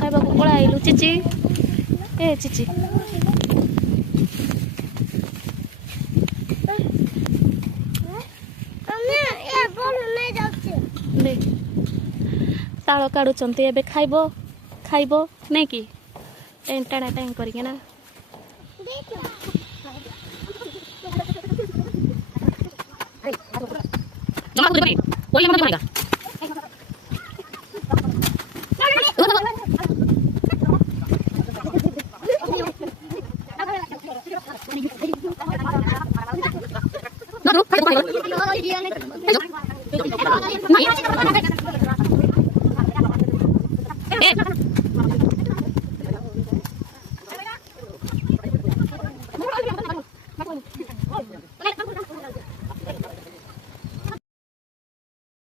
खाइबा को पळाइलु चिची ए चिची दे ताल काढुचंती एबे खाइबो खाइबो नहीं कि टें टाणा टाइम करके ना जमा कुछ बनी कोई मत बनेगा ना रुक खाइबो नहीं